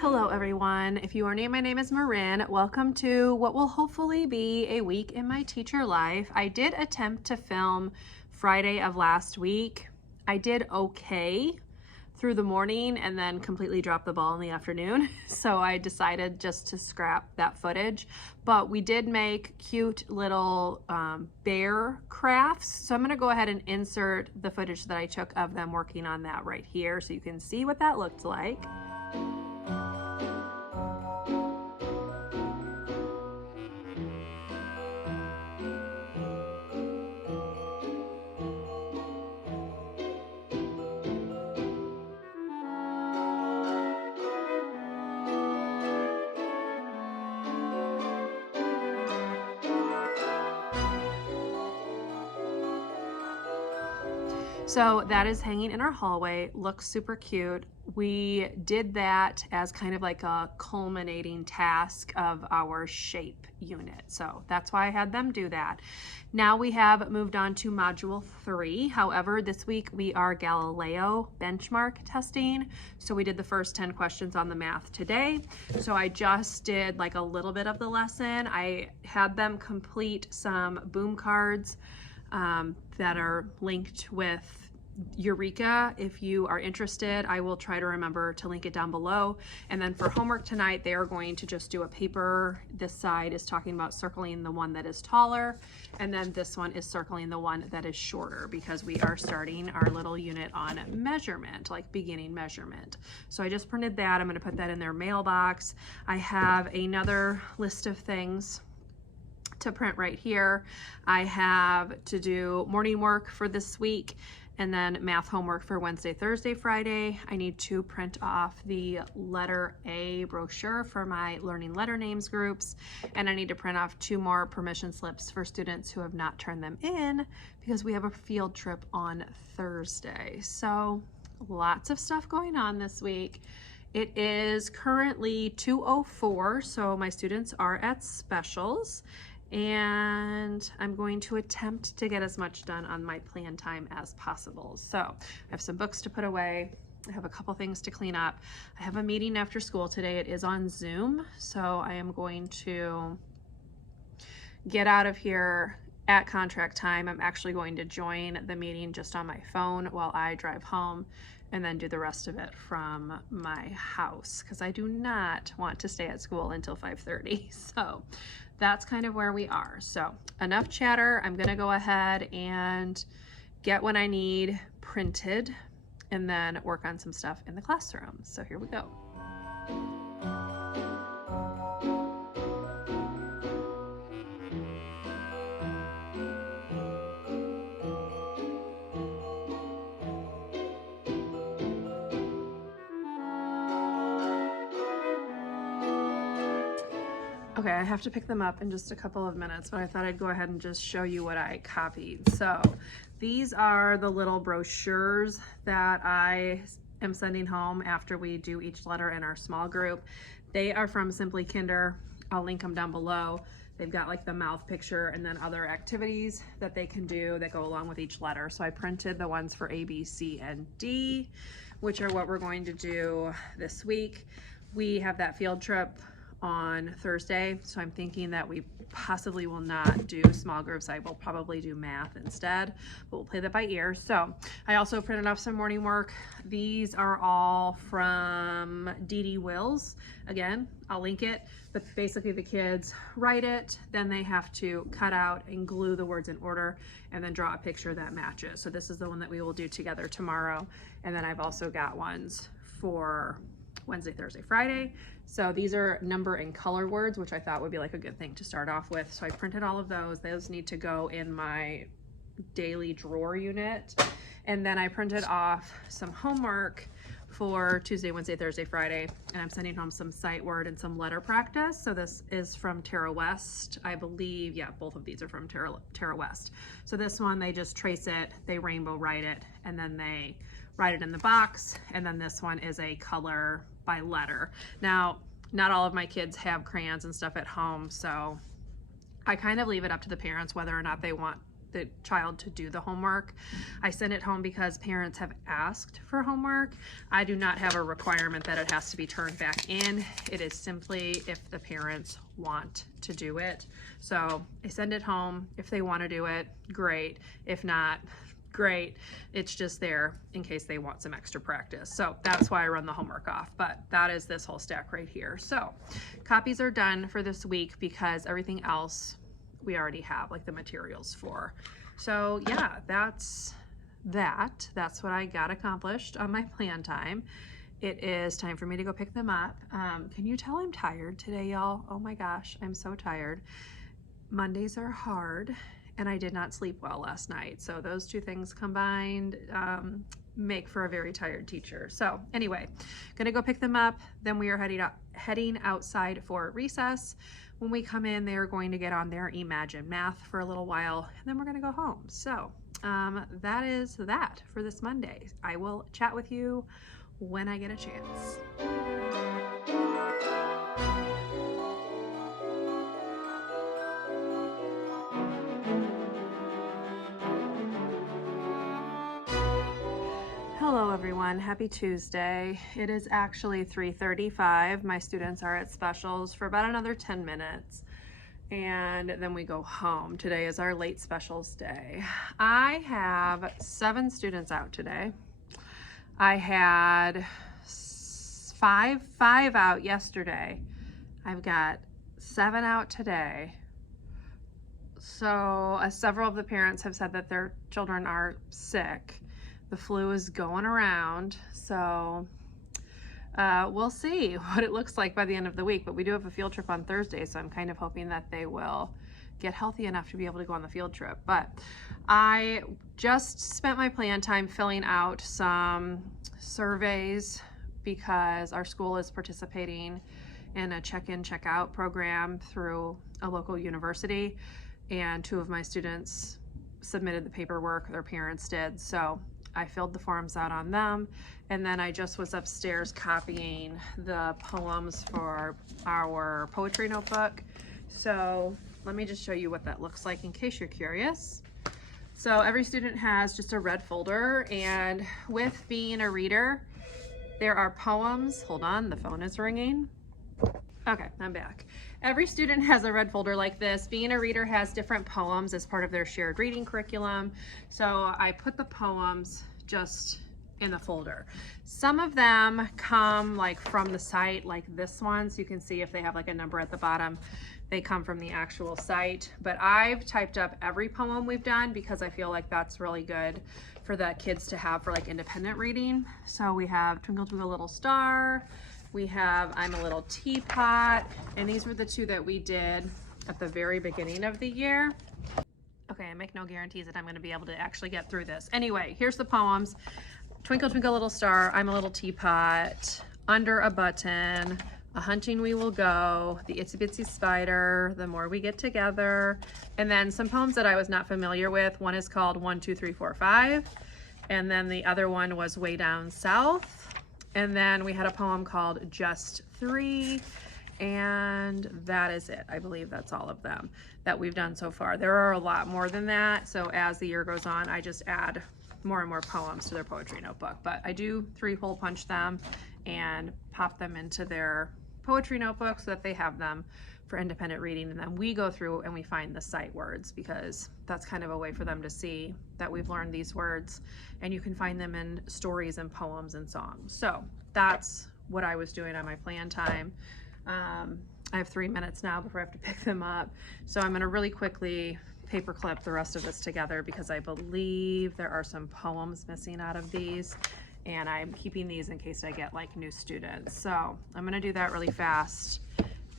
Hello everyone. If you are new, my name is Marin. Welcome to what will hopefully be a week in my teacher life. I did attempt to film Friday of last week. I did okay through the morning and then completely dropped the ball in the afternoon. So I decided just to scrap that footage, but we did make cute little bear crafts. So I'm gonna go ahead and insert the footage that I took of them working on that right here so you can see what that looked like. So that is hanging in our hallway, looks super cute. We did that as kind of like a culminating task of our shape unit. So that's why I had them do that. Now we have moved on to module 3. However, this week we are Galileo benchmark testing. So we did the first 10 questions on the math today. So I just did like a little bit of the lesson. I had them complete some boom cards that are linked with Eureka. If you are interested, I will try to remember to link it down below. And then for homework tonight, they are going to just do a paper. This side is talking about circling the one that is taller, and then this one is circling the one that is shorter, because we are starting our little unit on measurement, like beginning measurement. So I just printed that. I'm going to put that in their mailbox. I have another list of things to print right here. I have to do morning work for this week, and then math homework for Wednesday, Thursday, Friday. I need to print off the letter A brochure for my learning letter names groups, and I need to print off 2 more permission slips for students who have not turned them in because we have a field trip on Thursday. So lots of stuff going on this week. It is currently 2:04, so my students are at specials, and I'm going to attempt to get as much done on my plan time as possible. So I have some books to put away. I have a couple things to clean up. I have a meeting after school today. It is on Zoom, so I am going to get out of here at contract time. I'm actually going to join the meeting just on my phone while I drive home, and then do the rest of it from my house, because I do not want to stay at school until 5:30. So that's kind of where we are. So enough chatter. I'm gonna go ahead and get what I need printed and then work on some stuff in the classroom. So here we go. Okay, I have to pick them up in just a couple of minutes, but I thought I'd go ahead and just show you what I copied. So these are the little brochures that I am sending home after we do each letter in our small group. They are from Simply Kinder. I'll link them down below. They've got like the mouth picture and then other activities that they can do that go along with each letter. So I printed the ones for A, B, C, and D, which are what we're going to do this week. We have that field trip on Thursday, so I'm thinking that we possibly will not do small groups. I will probably do math instead, but we'll play that by ear. So I also printed off some morning work. These are all from Dee Dee Wills. Again, I'll link it, but basically the kids write it, then they have to cut out and glue the words in order, and then draw a picture that matches. So this is the one that we will do together tomorrow. And then I've also got ones for Wednesday, Thursday, Friday. So these are number and color words, which I thought would be like a good thing to start off with. So I printed all of those. Those need to go in my daily drawer unit. And then I printed off some homework for Tuesday, Wednesday, Thursday, Friday, and I'm sending home some sight word and some letter practice. So this is from Tara West, I believe. Yeah, both of these are from Tara West. So this one, they just trace it, they rainbow write it, and then they write it in the box. And then this one is a color by letter. Now, not all of my kids have crayons and stuff at home, so I kind of leave it up to the parents whether or not they want the child to do the homework. I send it home because parents have asked for homework. I do not have a requirement that it has to be turned back in. It is simply if the parents want to do it. So I send it home. If they want to do it, great. If not, great. It's just there in case they want some extra practice. So that's why I run the homework off, but that is this whole stack right here. So copies are done for this week because everything else we already have, like the materials for. So yeah, that's what I got accomplished on my plan time. It is time for me to go pick them up. Can you tell I'm tired today, y'all? Oh my gosh, I'm so tired. Mondays are hard and I did not sleep well last night. So those two things combined make for a very tired teacher. So anyway, gonna go pick them up. Then we are heading outside for recess. When we come in, they are going to get on their Imagine Math for a little while, and then we're gonna go home. So that is that for this Monday. I will chat with you when I get a chance. Hello everyone, happy Tuesday. It is actually 3:35. My students are at specials for about another 10 minutes and then we go home. Today is our late specials day. I have 7 students out today. I had five out yesterday. I've got 7 out today. So several of the parents have said that their children are sick. The flu is going around, so we'll see what it looks like by the end of the week, but we do have a field trip on Thursday, so I'm kind of hoping that they will get healthy enough to be able to go on the field trip. But I just spent my plan time filling out some surveys because our school is participating in a check-in, check-out program through a local university, and 2 of my students submitted the paperwork, their parents did, so I filled the forms out on them, and then I just was upstairs copying the poems for our poetry notebook. So let me just show you what that looks like in case you're curious. So every student has just a red folder, and with being a reader, there are poems. Hold on, the phone is ringing. Okay, I'm back. Every student has a red folder like this. Being a Reader has different poems as part of their shared reading curriculum. So I put the poems just in the folder. Some of them come like from the site, like this one. So you can see if they have like a number at the bottom, they come from the actual site. But I've typed up every poem we've done because I feel like that's really good for the kids to have for like independent reading. So we have Twinkle Twinkle Little Star, we have I'm a Little Teapot, and these were the 2 that we did at the very beginning of the year. Okay, I make no guarantees that I'm going to be able to actually get through this. Anyway, here's the poems. Twinkle Twinkle Little Star, I'm a Little Teapot, Under a Button, A Hunting We Will Go, The Itsy Bitsy Spider, The More We Get Together, and then some poems that I was not familiar with. One is called 1, 2, 3, 4, 5, and then the other one was Way Down South. And then we had a poem called Just 3, and that is it. I believe that's all of them that we've done so far. There are a lot more than that, so as the year goes on, I just add more and more poems to their poetry notebook. But I do 3-hole punch them and pop them into their poetry notebook so that they have them for independent reading, and then we go through and we find the sight words, because that's kind of a way for them to see that we've learned these words, and you can find them in stories and poems and songs. So that's what I was doing on my plan time. I have 3 minutes now before I have to pick them up, so I'm going to really quickly paperclip the rest of this together because I believe there are some poems missing out of these, and I'm keeping these in case I get like new students. So I'm going to do that really fast,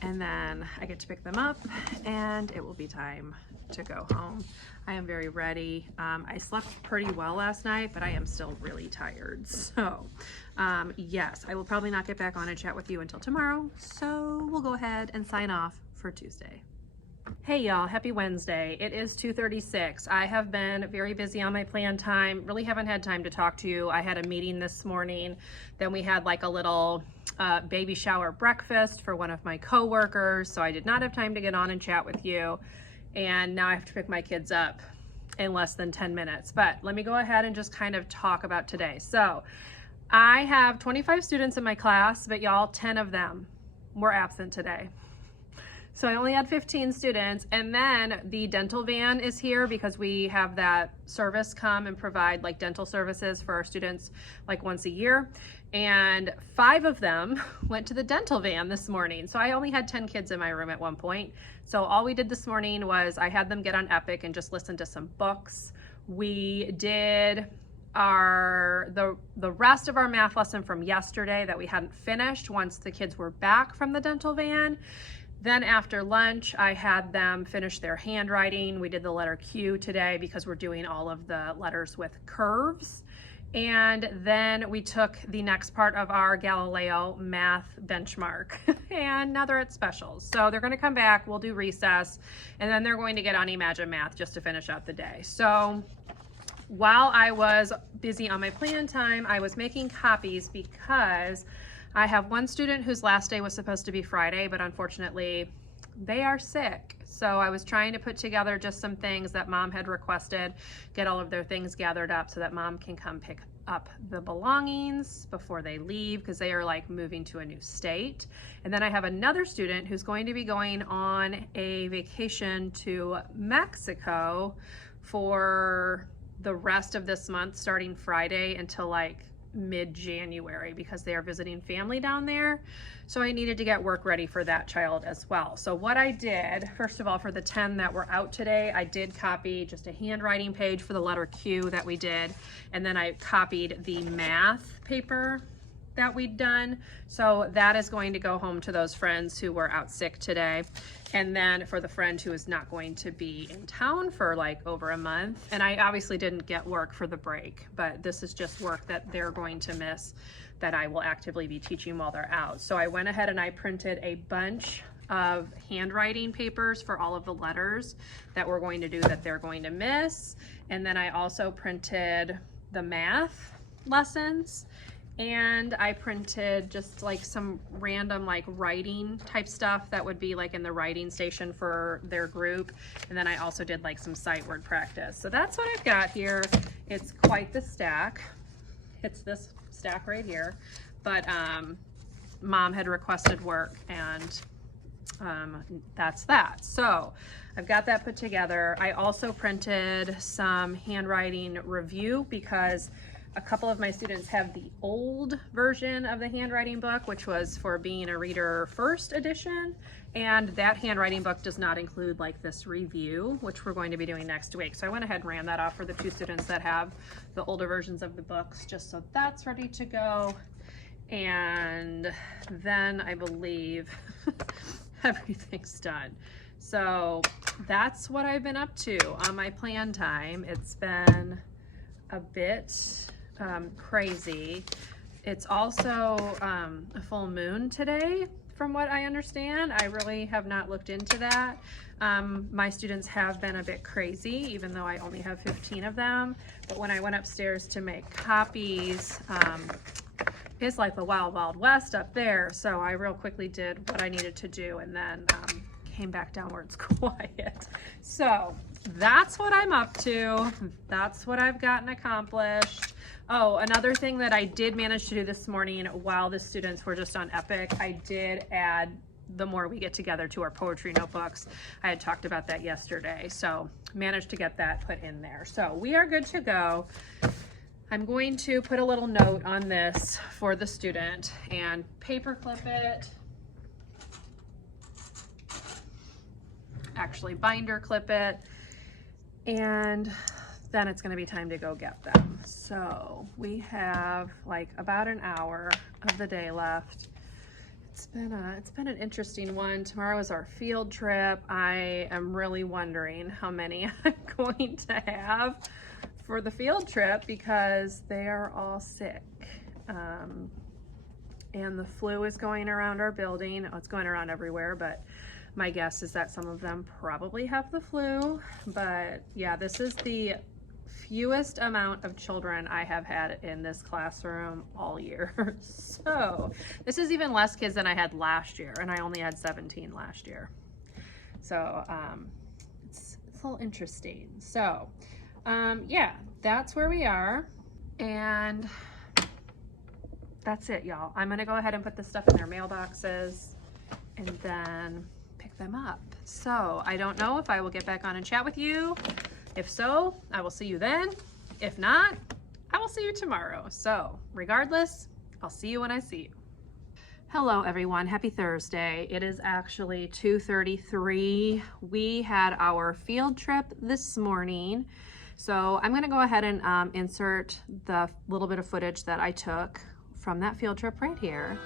and then I get to pick them up and it will be time to go home. I am very ready. I slept pretty well last night, but I am still really tired. So yes, I will probably not get back on and chat with you until tomorrow. So we'll go ahead and sign off for Tuesday. Hey y'all, happy Wednesday. It is 2:36. I have been very busy on my plan time. Really haven't had time to talk to you. I had a meeting this morning. Then we had like a little baby shower breakfast for one of my coworkers. So I did not have time to get on and chat with you. And now I have to pick my kids up in less than 10 minutes. But let me go ahead and just kind of talk about today. So I have 25 students in my class, but y'all, 10 of them were absent today. So I only had 15 students, and then the dental van is here because we have that service come and provide like dental services for our students like once a year. And 5 of them went to the dental van this morning. So I only had 10 kids in my room at one point. So all we did this morning was I had them get on Epic and just listen to some books. We did the rest of our math lesson from yesterday that we hadn't finished once the kids were back from the dental van. Then after lunch, I had them finish their handwriting. We did the letter Q today because we're doing all of the letters with curves. And then we took the next part of our Galileo math benchmark. And now they're at specials. So they're gonna come back, we'll do recess, and then they're going to get on Imagine Math just to finish out the day. So while I was busy on my plan time, I was making copies because I have one student whose last day was supposed to be Friday, but unfortunately they are sick. So I was trying to put together just some things that mom had requested, get all of their things gathered up so that mom can come pick up the belongings before they leave because they are like moving to a new state. And then I have another student who's going to be going on a vacation to Mexico for the rest of this month, starting Friday until like mid-January because they are visiting family down there. So I needed to get work ready for that child as well. So what I did, first of all, for the 10 that were out today, I did copy just a handwriting page for the letter Q that we did. And then I copied the math paper that we'd done. So that is going to go home to those friends who were out sick today. And then for the friend who is not going to be in town for like over a month, and I obviously didn't get work for the break, but this is just work that they're going to miss that I will actively be teaching while they're out. So I went ahead and I printed a bunch of handwriting papers for all of the letters that we're going to do that they're going to miss. And then I also printed the math lessons. And I printed just like some random like writing type stuff that would be like in the writing station for their group. And then I also did like some sight word practice. So that's what I've got here. It's quite the stack. It's this stack right here. But mom had requested work and that's that. So I've got that put together. I also printed some handwriting review because a couple of my students have the old version of the handwriting book, which was for being a reader first edition. And that handwriting book does not include like this review, which we're going to be doing next week. So I went ahead and ran that off for the 2 students that have the older versions of the books, just so that's ready to go. And then I believe everything's done. So that's what I've been up to on my plan time. It's been a bit crazy. It's also a full moon today, from what I understand. I really have not looked into that. My students have been a bit crazy, even though I only have 15 of them. But when I went upstairs to make copies, it's like the wild, wild west up there. So I real quickly did what I needed to do and then came back down where it's quiet. So that's what I'm up to. That's what I've gotten accomplished. Oh, another thing that I did manage to do this morning while the students were just on Epic, I did add the More We Get Together to our poetry notebooks. I had talked about that yesterday, so managed to get that put in there. So we are good to go. I'm going to put a little note on this for the student and paper clip it. Actually binder clip it, and then it's going to be time to go get them. So we have like about an hour of the day left. It's been an interesting one. Tomorrow is our field trip. I am really wondering how many I'm going to have for the field trip because they are all sick. And the flu is going around our building. Oh, it's going around everywhere, but my guess is that some of them probably have the flu. But yeah, this is the fewest amount of children I have had in this classroom all year. So this is even less kids than I had last year, and I only had 17 last year. So it's a little interesting. So Yeah, that's where we are. And that's it, y'all. I'm gonna go ahead and put this stuff in their mailboxes and then pick them up. So I don't know if I will get back on and chat with you. If so, I will see you then. If not, I will see you tomorrow. So regardless, I'll see you when I see you. Hello everyone, happy Thursday. It is actually 2:33. We had our field trip this morning. So I'm gonna go ahead and insert the little bit of footage that I took from that field trip right here.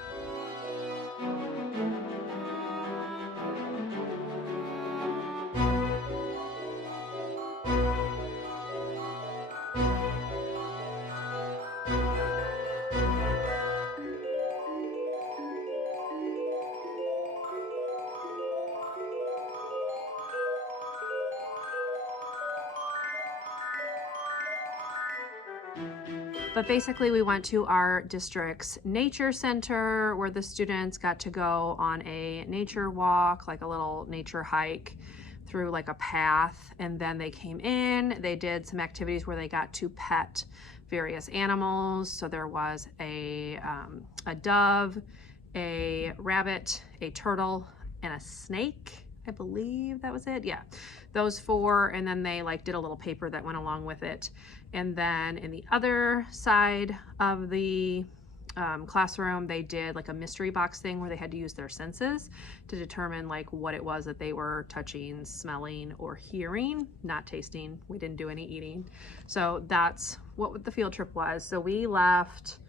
But basically we went to our district's nature center where the students got to go on a nature walk, like a little nature hike through like a path. And then they came in, they did some activities where they got to pet various animals. So there was a dove, a rabbit, a turtle, and a snake. I believe that was it. Yeah, those four. And then they like did a little paper that went along with it. And then in the other side of the classroom, they did like a mystery box thing where they had to use their senses to determine like what it was that they were touching, smelling, or hearing, not tasting. We didn't do any eating. So that's what the field trip was. So we left.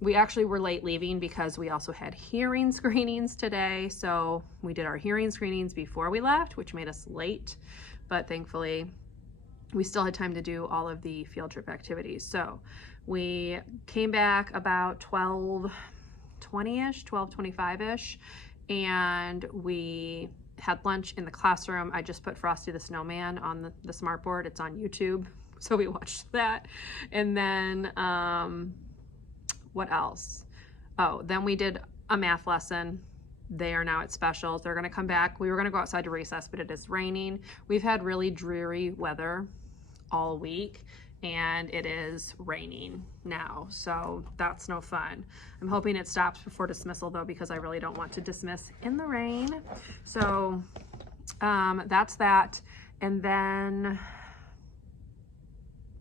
We actually were late leaving because we also had hearing screenings today. So we did our hearing screenings before we left, which made us late, but thankfully we still had time to do all of the field trip activities. So we came back about 12:20-ish, 12:25-ish, and we had lunch in the classroom. I just put Frosty the Snowman on the smart board. It's on YouTube. So we watched that. And then, what else? Oh, then we did a math lesson. They are now at specials. They're gonna come back. We were gonna go outside to recess, but it is raining. We've had really dreary weather all week and it is raining now, so that's no fun. I'm hoping it stops before dismissal though, because I really don't want to dismiss in the rain. So that's that. And then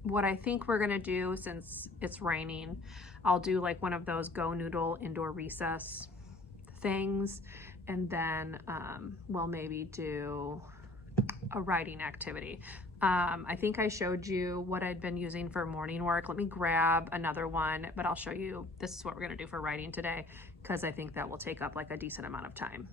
what I think we're gonna do, since it's raining, I'll do like one of those Go Noodle indoor recess things, and then we'll maybe do a writing activity. I think I showed you what I'd been using for morning work. Let me grab another one, but I'll show you, this is what we're gonna do for writing today, because I think that will take up like a decent amount of time.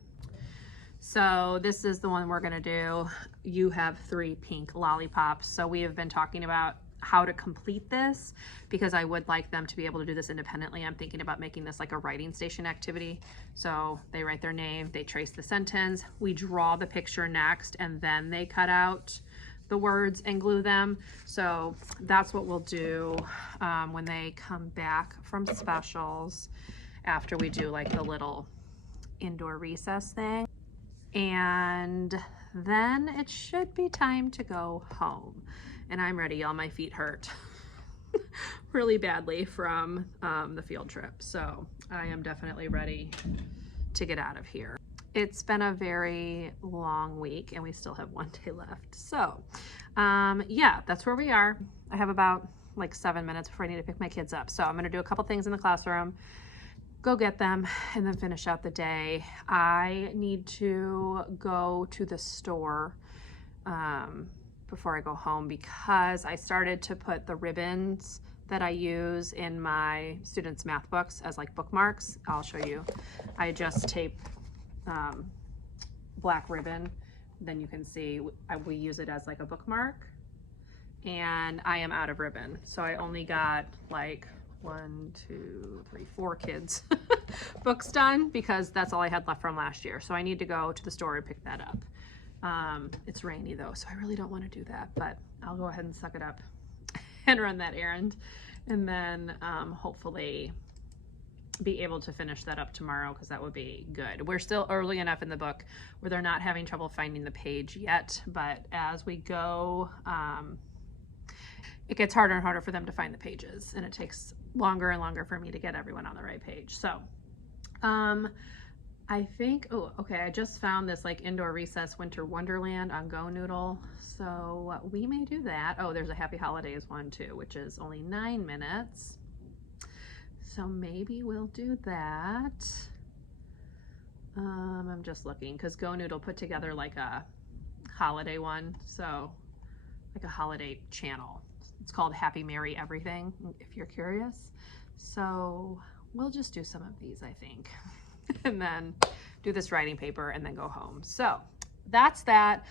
So this is the one we're gonna do. You have 3 pink lollipops. So we have been talking about how to complete this because I would like them to be able to do this independently. I'm thinking about making this like a writing station activity. So they write their name, they trace the sentence, we draw the picture next, and then they cut out the words and glue them. So that's what we'll do when they come back from specials, after we do like the little indoor recess thing. And then it should be time to go home. And I'm ready, y'all. My feet hurt really badly from the field trip. So I am definitely ready to get out of here. It's been a very long week and we still have 1 day left. So yeah, that's where we are. I have about like 7 minutes before I need to pick my kids up. So I'm gonna do a couple things in the classroom, go get them, and then finish out the day. I need to go to the store before I go home because I started to put the ribbons that I use in my students' math books as like bookmarks. I'll show you. I just tape black ribbon, then you can see we use it as like a bookmark, and I am out of ribbon. So I only got like 1, 2, 3, 4 kids books done because that's all I had left from last year. So I need to go to the store and pick that up. It's rainy though, so I really don't want to do that, but I'll go ahead and suck it up and run that errand, and then hopefully be able to finish that up tomorrow, because that would be good. We're still early enough in the book where they're not having trouble finding the page yet, but as we go, it gets harder and harder for them to find the pages, and it takes longer and longer for me to get everyone on the right page. So I think, oh, okay, I just found this like Indoor Recess Winter Wonderland on GoNoodle, so we may do that. Oh, there's a Happy Holidays one too, which is only 9 minutes. So maybe we'll do that. I'm just looking because GoNoodle put together like a holiday one, so like a holiday channel. It's called Happy Merry Everything, if you're curious. So we'll just do some of these, I think, and then do this writing paper and then go home. So that's that.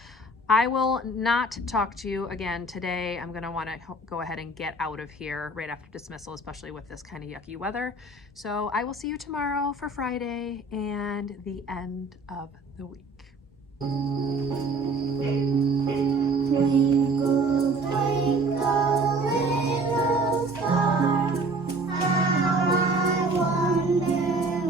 I will not talk to you again today. I'm gonna wanna go ahead and get out of here right after dismissal, especially with this kind of yucky weather. So I will see you tomorrow for Friday and the end of the week. Twinkle, twinkle, little star, how I wonder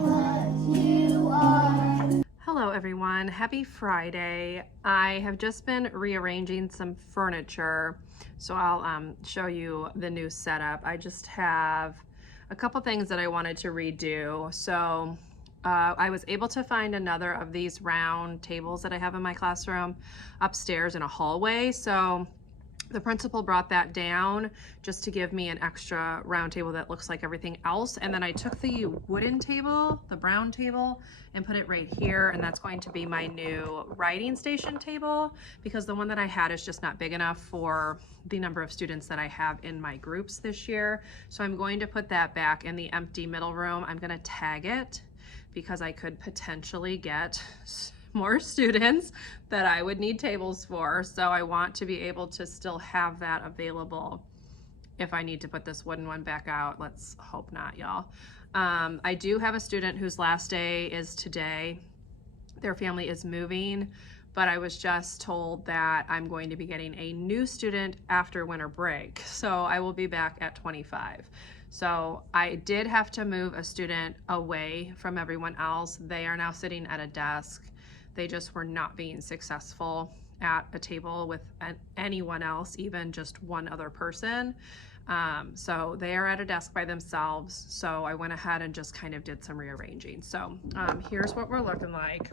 what you are. Hello everyone, happy Friday. I have just been rearranging some furniture, so I'll show you the new setup. I just have a couple things that I wanted to redo. So I was able to find another of these round tables that I have in my classroom upstairs in a hallway. So the principal brought that down just to give me an extra round table that looks like everything else. And then I took the wooden table, the brown table, and put it right here. And that's going to be my new writing station table because the one that I had is just not big enough for the number of students that I have in my groups this year. So I'm going to put that back in the empty middle room. I'm going to tag it because I could potentially get more students that I would need tables for. So I want to be able to still have that available if I need to put this wooden one back out. Let's hope not, y'all. I do have a student whose last day is today. Their family is moving, but I was just told that I'm going to be getting a new student after winter break. So I will be back at 25. So I did have to move a student away from everyone else. They are now sitting at a desk. They just were not being successful at a table with anyone else, even just one other person. So they are at a desk by themselves. So I went ahead and just kind of did some rearranging. So here's what we're looking like.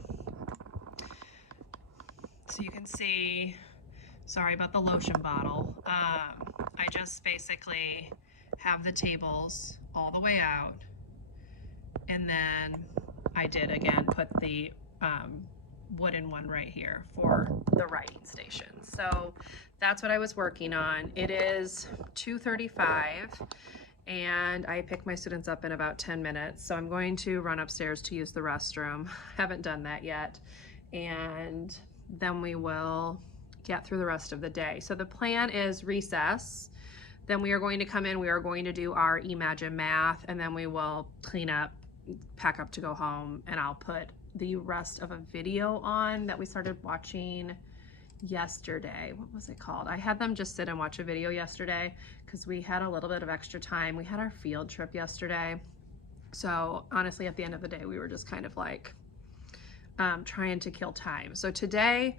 So you can see, sorry about the lotion bottle. I just basically have the tables all the way out, and then I did again put the wooden one right here for the writing station. So that's what I was working on. It is 2:35 and I pick my students up in about 10 minutes. So I'm going to run upstairs to use the restroom. Haven't done that yet. And then we will get through the rest of the day. So the plan is recess. Then we are going to come in, we are going to do our Imagine Math, and then we will clean up, pack up to go home, and I'll put the rest of a video on that we started watching yesterday. What was it called? I had them just sit and watch a video yesterday because we had a little bit of extra time. We had our field trip yesterday. So honestly, at the end of the day, we were just kind of like trying to kill time. So today,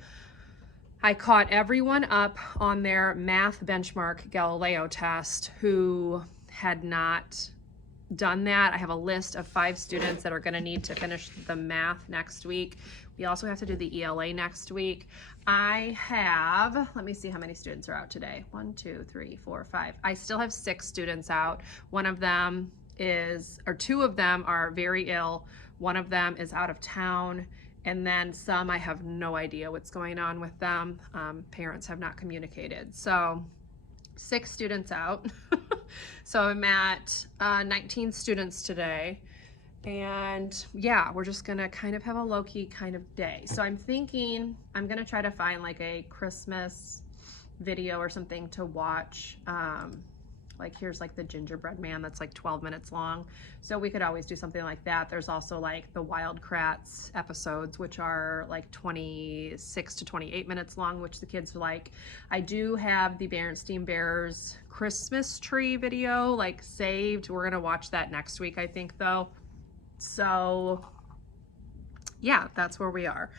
I caught everyone up on their math benchmark Galileo test who had not done that. I have a list of 5 students that are going to need to finish the math next week. We also have to do the ELA next week. I have, let me see how many students are out today. 1, 2, 3, 4, 5. I still have 6 students out. One of them is, or 2 of them are very ill. One of them is out of town. And then some, I have no idea what's going on with them. Parents have not communicated. So 6 students out. So I'm at 19 students today. And yeah, we're just gonna kind of have a low-key kind of day. So I'm thinking I'm gonna try to find like a Christmas video or something to watch. Like here's like the gingerbread man that's like 12 minutes long. So we could always do something like that. There's also like the Wild Kratts episodes, which are like 26 to 28 minutes long, which the kids like. I do have the Berenstain Bears Christmas tree video like saved. We're gonna watch that next week, I think though. So yeah, that's where we are.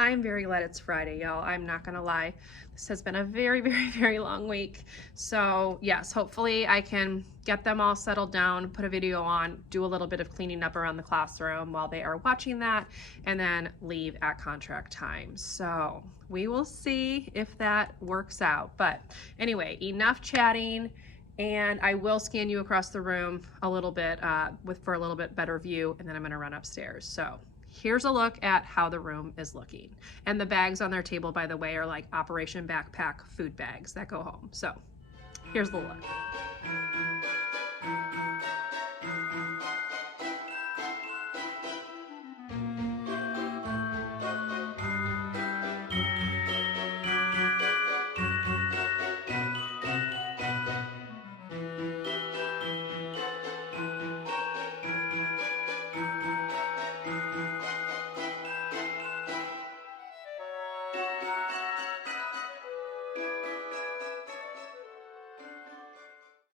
I'm very glad it's Friday, y'all. I'm not gonna lie. This has been a very, very, very long week. So yes, hopefully I can get them all settled down, put a video on, do a little bit of cleaning up around the classroom while they are watching that, and then leave at contract time. So we will see if that works out. But anyway, enough chatting. And I will scan you across the room a little bit for a little bit better view, and then I'm gonna run upstairs. So here's a look at how the room is looking. And the bags on their table, by the way, are like Operation Backpack food bags that go home. So here's the look.